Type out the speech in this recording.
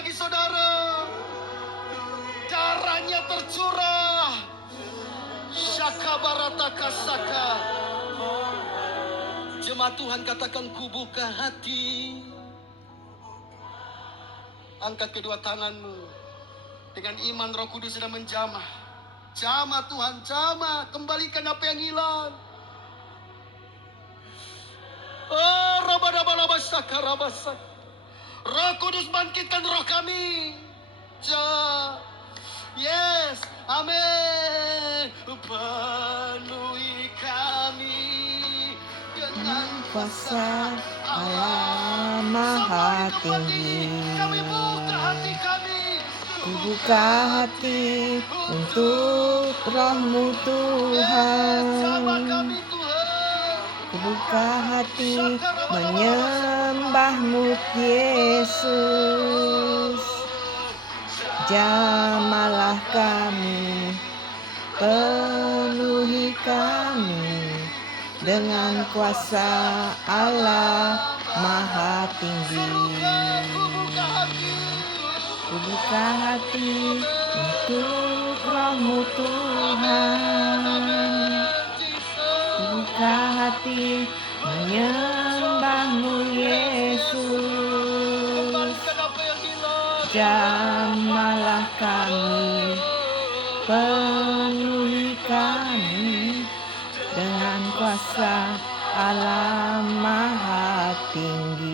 lagi saudara. Darahnya tercurah. Shakabarataka. Jemaat Tuhan katakan, ku buka hati. Angkat kedua tanganmu. Dengan iman Roh Kudus sedang menjamah. Jamah Tuhan, jamah. Kembalikan apa yang hilang. Oh, rabadabalabasaka. Roh Kudus bangkitkan roh kami. Yes, amin. Penuhi kami dengan Kuasa Allah Maha Tinggi. Kami buka hati kami. Ku buka hati untuk Roh-Mu Tuhan. Sama kami Tuhan. Ku buka hati menyembah-Mu Yesus. Jamalah kami, penuhi kami dengan kuasa Allah Maha Tinggi. Ku buka hati untuk Roh-Mu Tuhan. Ku buka hati menyembah-Mu Yesus. Jamalah kami, penuhi kami dengan kuasa Allah Maha Tinggi.